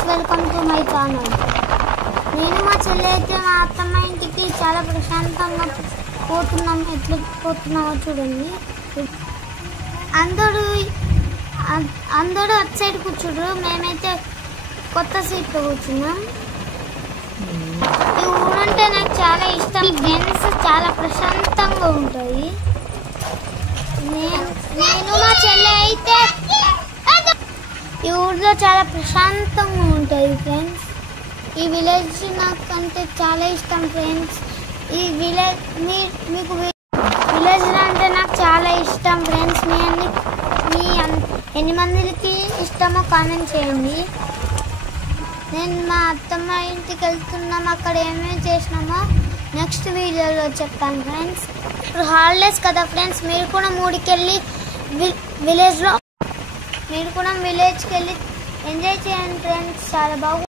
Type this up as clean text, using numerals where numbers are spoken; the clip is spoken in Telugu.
Friends, welcome to my channel. నేను మా చెల్లి అయితే మా అత్తమ్మ ఇంటికి చాలా ప్రశాంతంగా పోతున్నాం. ఎట్లా పోతున్నామో చూడండి. అందరూ అటు సైడ్ కూర్చుండ్రు, మేమైతే కొత్త సీట్లో కూర్చున్నాం. ఈ ఊరంటే నాకు చాలా ఇష్టం ఫ్రెండ్స్, చాలా ప్రశాంతంగా ఉంటుంది. నేను మా చెల్లి అయితే ఈ ఊర్లో చాలా ప్రశాంతంగా ఉంటుంది ఫ్రెండ్స్. ఈ విలేజ్ నాకంటే చాలా ఇష్టం ఫ్రెండ్స్. ఈ విలేజ్ మీకు విలేజ్ అంటే నాకు చాలా ఇష్టం ఫ్రెండ్స్. మీ ఎన్ని మందికి ఇష్టమో కామెంట్ చేయండి. నేను మా అత్తమ్మ ఇంటికి వెళ్తున్నాం, అక్కడ ఏమేమి చేసినామో నెక్స్ట్ వీడియోలో చెప్తాను ఫ్రెండ్స్. ఇప్పుడు హాలిడేస్ కదా ఫ్రెండ్స్, మీరు కూడా మూడుకెళ్ళి విలేజ్కి వెళ్ళి ఎంజాయ్ చేయండి ఫ్రెండ్స్. చాలా బాగుంది.